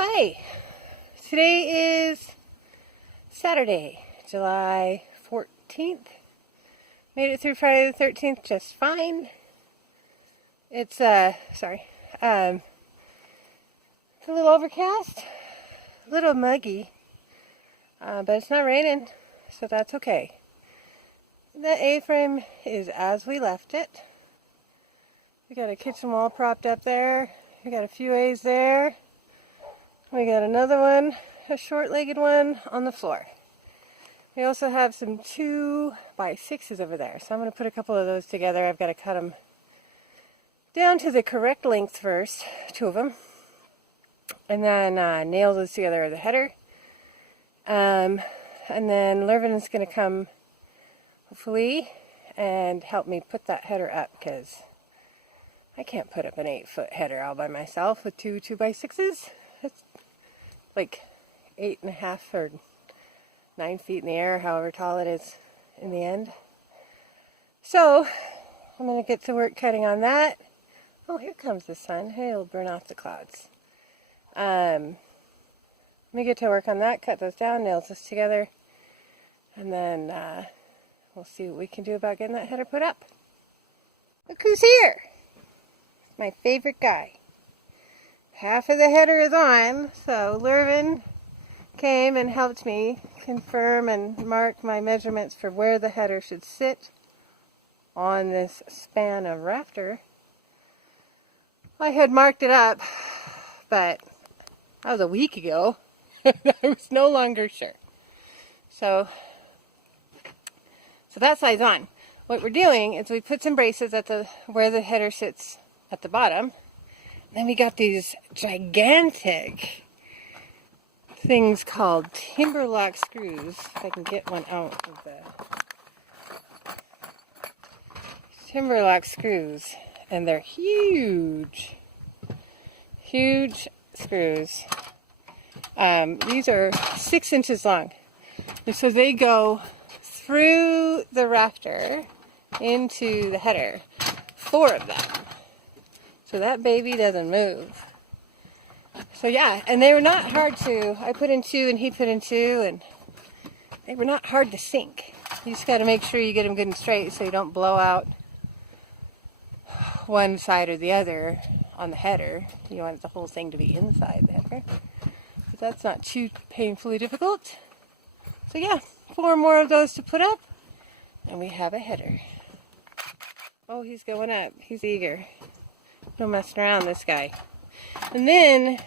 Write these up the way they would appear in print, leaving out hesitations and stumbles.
Hi, today is Saturday, July 14th. Made it through Friday the 13th just fine. It's, it's a little overcast, a little muggy, but it's not raining, so that's okay. The A-frame is as we left it. We got a kitchen wall propped up there. We got a few A's there. We got another one, a short-legged one, on the floor. We also have some 2x6s over there, so I'm going to put a couple of those together. I've got to cut them down to the correct length first, 2 of them, and then nail those together with the header. And then Lervin is going to come, hopefully, and help me put that header up, because I can't put up an 8-foot header all by myself with 2x6s. That's like 8.5 or 9 feet in the air, however tall it is in the end. So I'm going to get to work cutting on that. Oh, here comes the sun. Hey, it'll burn off the clouds. Let me get to work on that, cut those down, nail this together, and then we'll see what we can do about getting that header put up. Look who's here! My favorite guy. Half of the header is on, so Lervin came and helped me confirm and mark my measurements for where the header should sit on this span of rafter. I had marked it up, but that was a week ago. I was no longer sure. So that side's on. What we're doing is we put some braces at where the header sits at the bottom. Then we got these gigantic things called timber lock screws. If I can get one out of the timber lock screws, and they're huge, huge screws. These are 6 inches long, and so they go through the rafter into the header. 4 of them. So that baby doesn't move. So yeah, and they were not hard to, I put in 2 and he put in 2, and they were not hard to sink. You just got to make sure you get them good and straight so you don't blow out one side or the other on the header. You want the whole thing to be inside the header. But that's not too painfully difficult. So yeah, 4 more of those to put up, and we have a header. Oh, he's going up. He's eager. No messing around, this guy. And then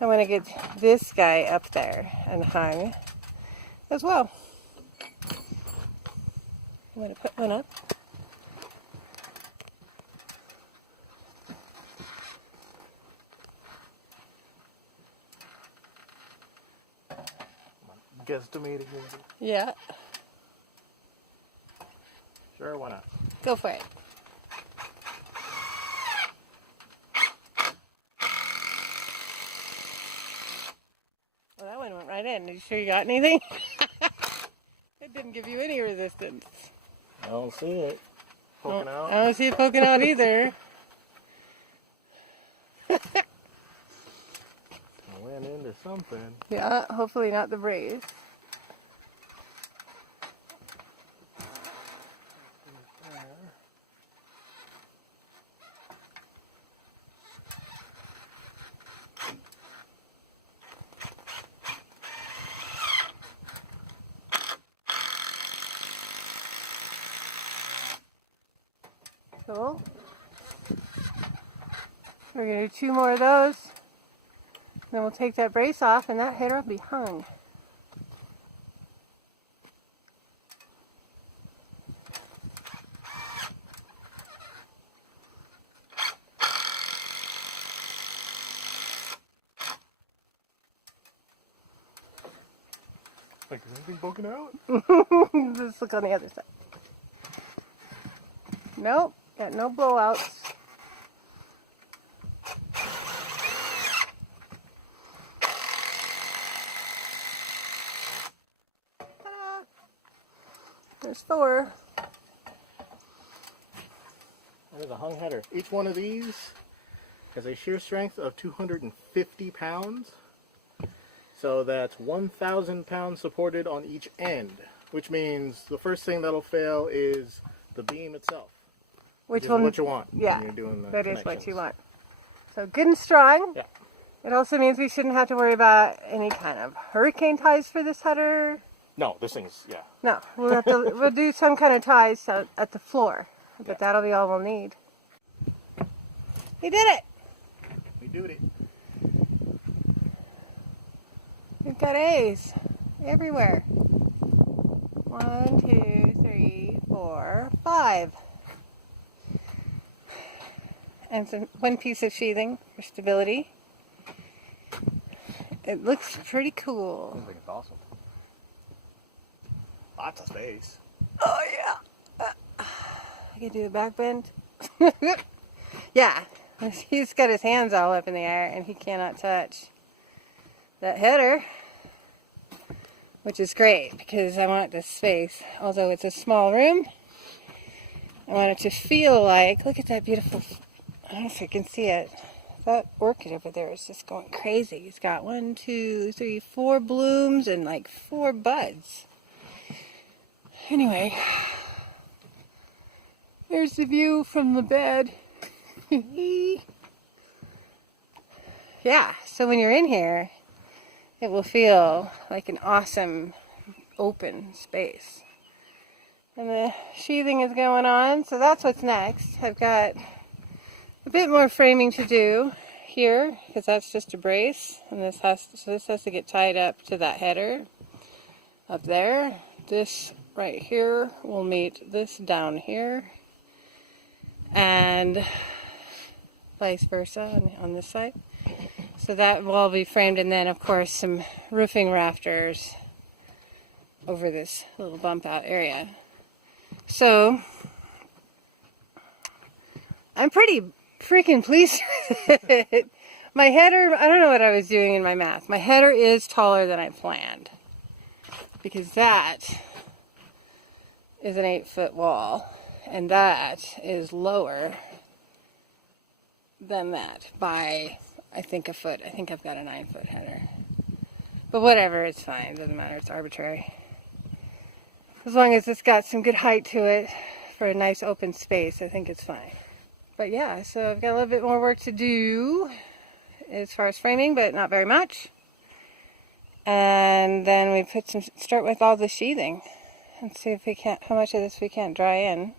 I want to get this guy up there and hung as well. I'm going to put one up. Guesstimating. Yeah. Sure, why not? Go for it. Well, that one went right in. Are you sure you got anything? It didn't give you any resistance. I don't see it poking out. I don't see it poking out either. I went into something. Yeah, hopefully not the brace. Cool. We're going to do 2 more of those. Then we'll take that brace off and that header will be hung. Like, is anything poking out? Just look on the other side. Nope, got no blowouts. Ta-da! There's 4. There's a hung header. Each one of these has a shear strength of 250 pounds. So that's 1,000 pounds supported on each end, which means the first thing that'll fail is the beam itself. Which is what you want yeah, when you're doing the that is what you connections. want. So good and strong. Yeah. It also means we shouldn't have to worry about any kind of hurricane ties for this header. No, this thing's, yeah. No, we'll do some kind of ties at the floor, but that'll be all we'll need. We did it! We do it. We've got A's everywhere. 1, 2, 3, 4, 5. And one piece of sheathing for stability. It looks pretty cool. Seems like it's awesome. Lots of space. Oh yeah. I can do a back bend. Yeah. He's got his hands all up in the air and he cannot touch that header. Which is great because I want this space. Although it's a small room, I want it to feel like, look at that beautiful, I don't know if you can see it. That orchid over there is just going crazy. It's got 1, 2, 3, 4 blooms and like 4 buds. Anyway, there's the view from the bed. Yeah, so when you're in here, it will feel like an awesome open space. And the sheathing is going on, so that's what's next. I've got a bit more framing to do here, because that's just a brace, and this has to get tied up to that header up there. This right here will meet this down here, and vice versa on this side. So that will all be framed, and then of course some roofing rafters over this little bump out area. So I'm pretty freaking pleased with it. My header, I don't know what I was doing in my math. My header is taller than I planned, because that is an 8-foot wall and that is lower than that by, I think, a foot. I think I've got a 9-foot header. But whatever, it's fine. It doesn't matter. It's arbitrary. As long as it's got some good height to it for a nice open space, I think it's fine. But yeah, so I've got a little bit more work to do as far as framing, but not very much. And then we start with all the sheathing and see if we can't, how much of this we can't dry in.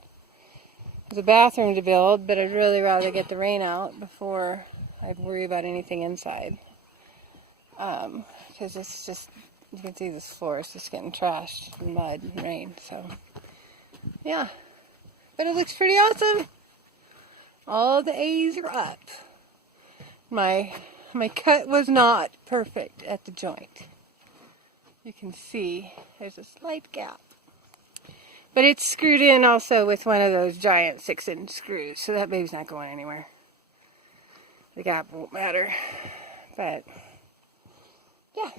There's a bathroom to build, but I'd really rather get the rain out before I'd worry about anything inside. Because it's just, you can see this floor is just getting trashed in mud and rain, so yeah. But it looks pretty awesome. All the A's are up. My cut was not perfect at the joint. You can see there's a slight gap. But it's screwed in also with one of those giant 6-inch screws, so that baby's not going anywhere. The gap won't matter. But yeah.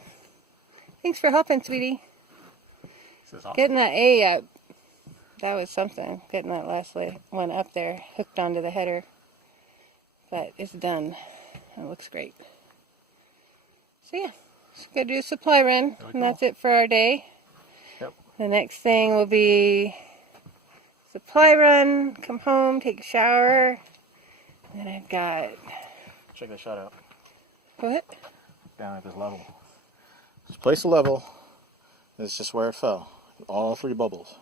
Thanks for helping, sweetie. This is awesome. Getting that A up, that was something. Getting that last one up there, hooked onto the header. But it's done. It looks great. So yeah, just gotta do a supply run, and that's it for our day. Yep. The next thing will be supply run, come home, take a shower, and then I've got... Check that shot out. What? Down at this level. Just place a level. This is just where it fell. All 3 bubbles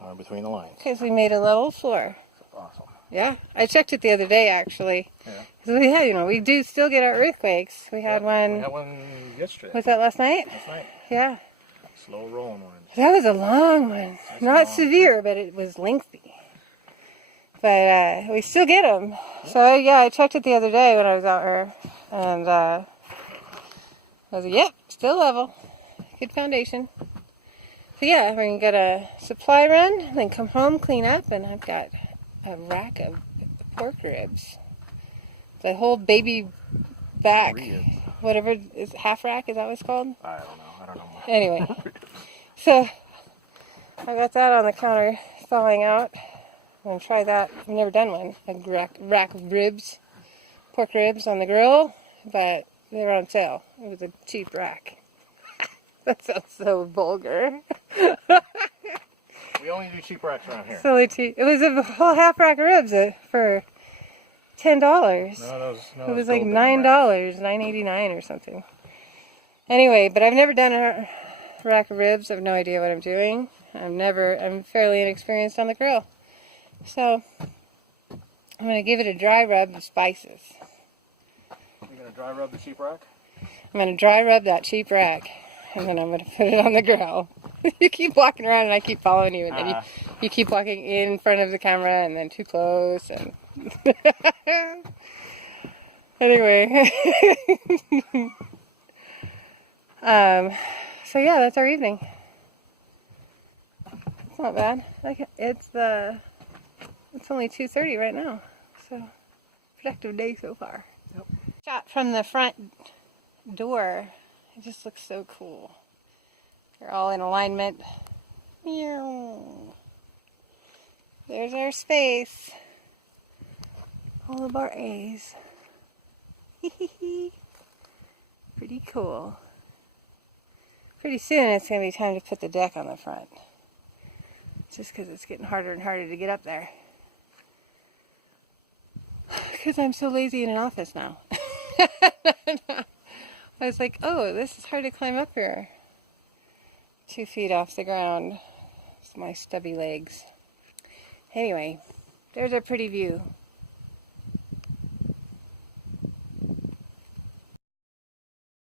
are between the lines. Because we made a level floor. That's awesome. Yeah, I checked it the other day actually. Yeah. Because we had, we do still get our earthquakes. We had one. We had one yesterday. Was that last night? Last night. Yeah. Slow rolling one. That was a long one. That's Not long. severe, but it was lengthy. But we still get them. So yeah, I checked it the other day when I was out here, and I was like, yep, still level. Good foundation. So yeah, we're gonna get a supply run, then come home, clean up, and I've got a rack of pork ribs. The whole baby back, Ribs. whatever is half rack. Is that what it's called? I don't know. Anyway, so I got that on the counter thawing out. I'm gonna try that. I've never done one. A rack of ribs, pork ribs on the grill, but they were on sale. It was a cheap rack. That sounds so vulgar. We only do cheap racks around here. Silly cheap. It was a whole half rack of ribs for $10. No, it was like $9, $9.89 or something. Anyway, but I've never done a rack of ribs. I have no idea what I'm doing. I'm fairly inexperienced on the grill. So, I'm going to give it a dry rub of spices. You're going to dry rub the cheap rack? I'm going to dry rub that cheap rack, and then I'm going to put it on the grill. You keep walking around and I keep following you, and then you keep walking in front of the camera and then too close, and anyway. So yeah, that's our evening. It's not bad. It's only 2:30 right now, so productive day so far. Yep. Shot from the front door. It just looks so cool. They're all in alignment. Meow. There's our space. All of our A's. Pretty cool. Pretty soon it's going to be time to put the deck on the front. Just because it's getting harder and harder to get up there. Because I'm so lazy in an office now. I was like, oh, this is hard to climb up here. 2 feet off the ground. It's my stubby legs. Anyway, there's our pretty view.